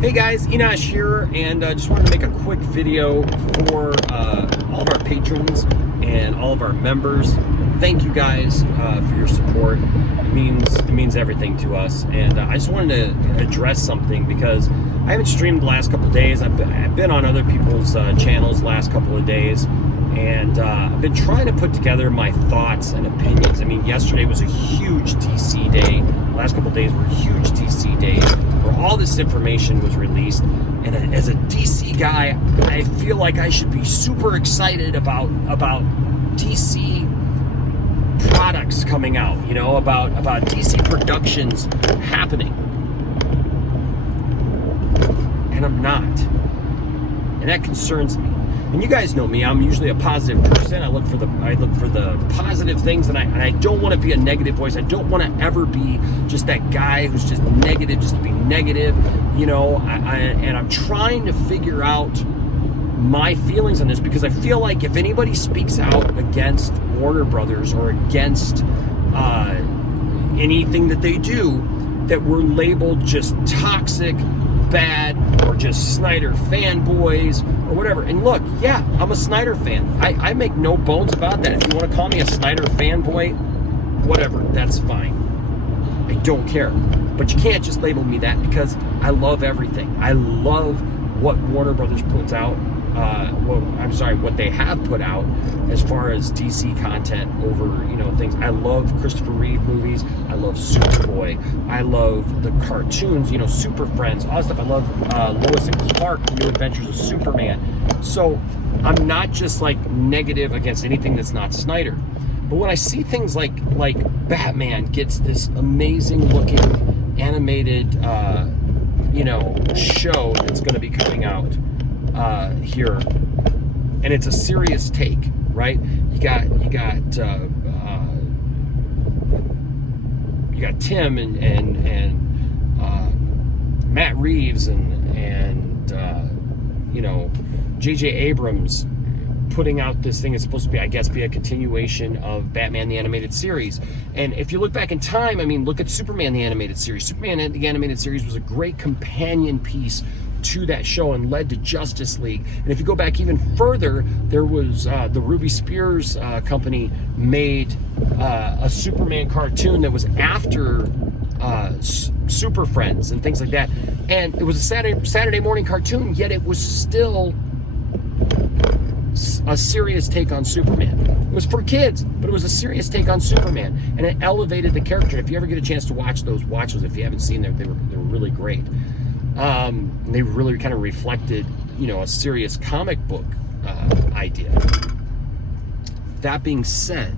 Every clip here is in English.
Hey guys, Enosh here, and just wanted to make a quick video for all of our patrons and all of our members. Thank you guys for your support. It means everything to us, and I just wanted to address something because I haven't streamed the last couple of days. I've been on other people's channels the last couple of days, and I've been trying to put together my thoughts and opinions. I mean, yesterday was a huge DC day. The last couple of days were huge DC days where all this information was released. And as a DC guy, I feel like I should be super excited about DC products coming out, you know, about DC productions happening. And I'm not. And that concerns me. And you guys know me, I'm usually a positive person. I look for the positive things, and I don't want to be a negative voice. I don't want to ever be just that guy who's just negative, just to be negative, you know. And I'm trying to figure out my feelings on this, because I feel like if anybody speaks out against Warner Brothers or against anything that they do, that we're labeled just toxic, bad, or just Snyder fanboys or whatever. And look, yeah, I'm a Snyder fan. I make no bones about that. If you want to call me a Snyder fanboy, whatever, that's fine. I don't care. But you can't just label me that, because I love everything. I love what Warner Brothers puts out. What they have put out as far as DC content over, you know, things. I love Christopher Reeve movies. I love Superboy. I love the cartoons, you know, Super Friends, all that stuff. I love Lois and Clark, New Adventures of Superman. So I'm not just like negative against anything that's not Snyder. But when I see things like Batman gets this amazing looking animated, you know, show that's going to be coming out here, and it's a serious take, right? You got Tim and Matt Reeves and you know, J.J. Abrams putting out this thing that's supposed to be, I guess, be a continuation of Batman the Animated Series. And if you look back in time, I mean, look at Superman the Animated Series. Superman the Animated Series was a great companion piece to that show and led to Justice League. And if you go back even further, there was the Ruby Spears company made a Superman cartoon that was after Super Friends and things like that. And it was a Saturday morning cartoon, yet it was still a serious take on Superman. It was for kids, but it was a serious take on Superman, and it elevated the character. If you ever get a chance to watch those. If you haven't seen them, they were really great. And they really kind of reflected, you know, a serious comic book idea. That being said,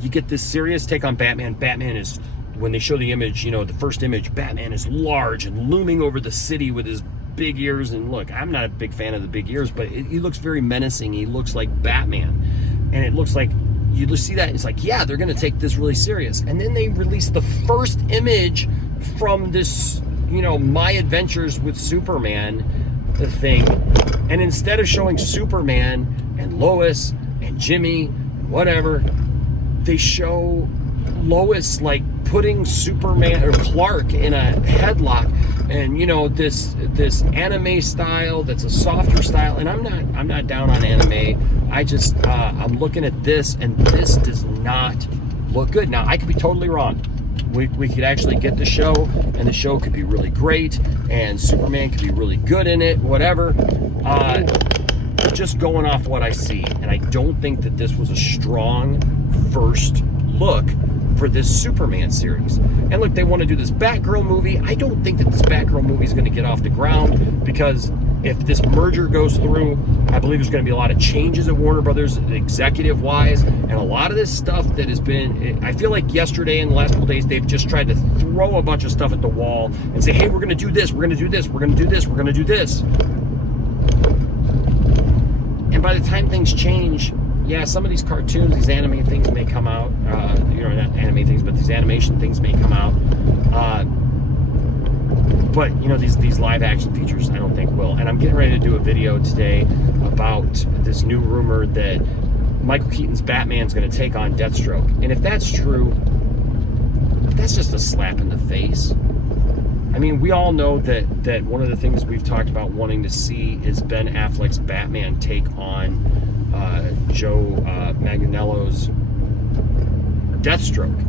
you get this serious take on Batman. Batman is, when they show the image, you know, the first image, Batman is large and looming over the city with his big ears. And look, I'm not a big fan of the big ears, but he looks very menacing. He looks like Batman, and it looks like you just see that, and it's like, yeah, they're going to take this really serious. And then they release the first image from this, you know, My Adventures with Superman, the thing, and instead of showing Superman and Lois and Jimmy and whatever, they show Lois like putting Superman or Clark in a headlock, and you know, this anime style that's a softer style. And I'm not down on anime. I just I'm looking at this, and this does not look good. Now, I could be totally wrong. We could actually get the show, and the show could be really great, and Superman could be really good in it, whatever. Just going off what I see, and I don't think that this was a strong first look for this Superman series. And look, they want to do this Batgirl movie. I don't think that this Batgirl movie is going to get off the ground, because if this merger goes through, I believe there's going to be a lot of changes at Warner Brothers executive-wise, and a lot of this stuff that has been, I feel like yesterday and the last couple days, they've just tried to throw a bunch of stuff at the wall and say, hey, we're going to do this, we're going to do this, we're going to do this, we're going to do this. And by the time things change, yeah, some of these cartoons, these anime things may come out, you know, not anime things, but these animation things may come out. But, you know, these live action features, I don't think will. And I'm getting ready to do a video today about this new rumor that Michael Keaton's Batman's going to take on Deathstroke. And if that's true, that's just a slap in the face. I mean, we all know that one of the things we've talked about wanting to see is Ben Affleck's Batman take on Joe Manganiello's Deathstroke.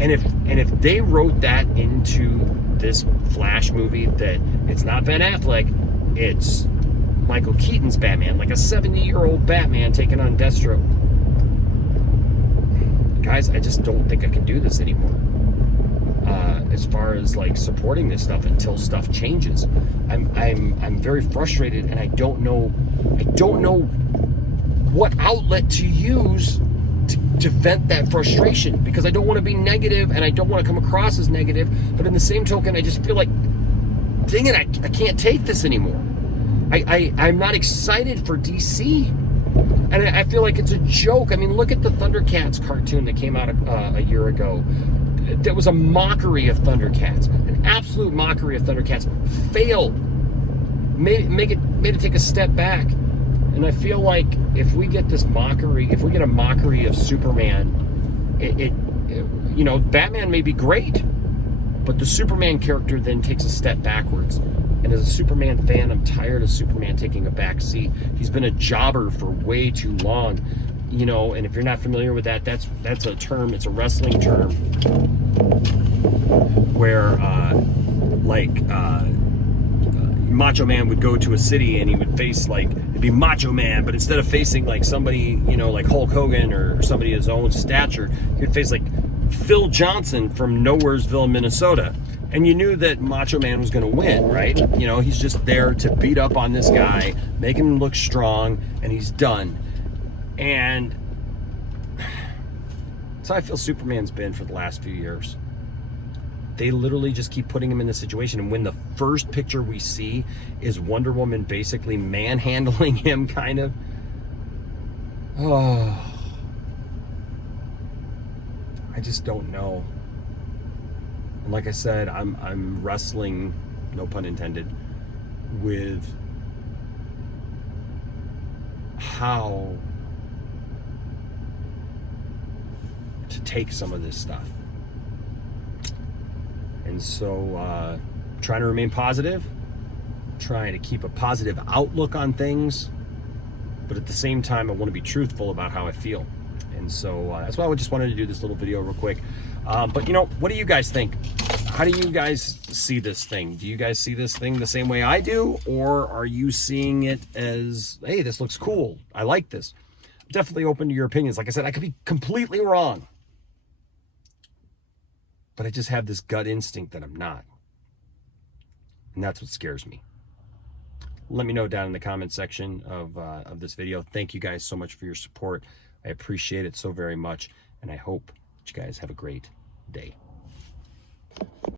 And if they wrote that into this Flash movie, that it's not Ben Affleck, it's Michael Keaton's Batman, like a 70-year-old Batman taking on Deathstroke. Guys, I just don't think I can do this anymore. As far as like supporting this stuff until stuff changes, I'm very frustrated, and I don't know what outlet to use to vent that frustration, because I don't want to be negative and I don't want to come across as negative, but in the same token, I just feel like, dang it, I can't take this anymore. I'm not excited for DC, and I feel like it's a joke. I mean, look at the Thundercats cartoon that came out a year ago. That was a mockery of Thundercats, an absolute mockery of Thundercats. Failed, made it take a step back. And I feel like if we get this mockery, if we get a mockery of Superman, it you know, Batman may be great, but the Superman character then takes a step backwards. And as a Superman fan, I'm tired of Superman taking a back seat. He's been a jobber for way too long, you know. And if you're not familiar with that, that's a term. It's a wrestling term where Macho Man would go to a city and he would face, like, it'd be Macho Man, but instead of facing like somebody, you know, like Hulk Hogan or somebody his own stature, he'd face like Phil Johnson from Nowheresville, Minnesota. And you knew that Macho Man was going to win, right? You know, he's just there to beat up on this guy, make him look strong, and he's done. And that's how I feel Superman's been for the last few years. They literally just keep putting him in this situation. And when the first picture we see is Wonder Woman basically manhandling him, kind of. Oh, I just don't know. And like I said, I'm wrestling, no pun intended, with how to take some of this stuff. And so trying to remain positive, trying to keep a positive outlook on things, but at the same time, I want to be truthful about how I feel. And so that's why I just wanted to do this little video real quick. But you know, what do you guys think? How do you guys see this thing? Do you guys see this thing the same way I do? Or are you seeing it as, hey, this looks cool, I like this? I'm definitely open to your opinions. Like I said, I could be completely wrong, but I just have this gut instinct that I'm not. And that's what scares me. Let me know down in the comment section of this video. Thank you guys so much for your support. I appreciate it so very much. And I hope that you guys have a great day.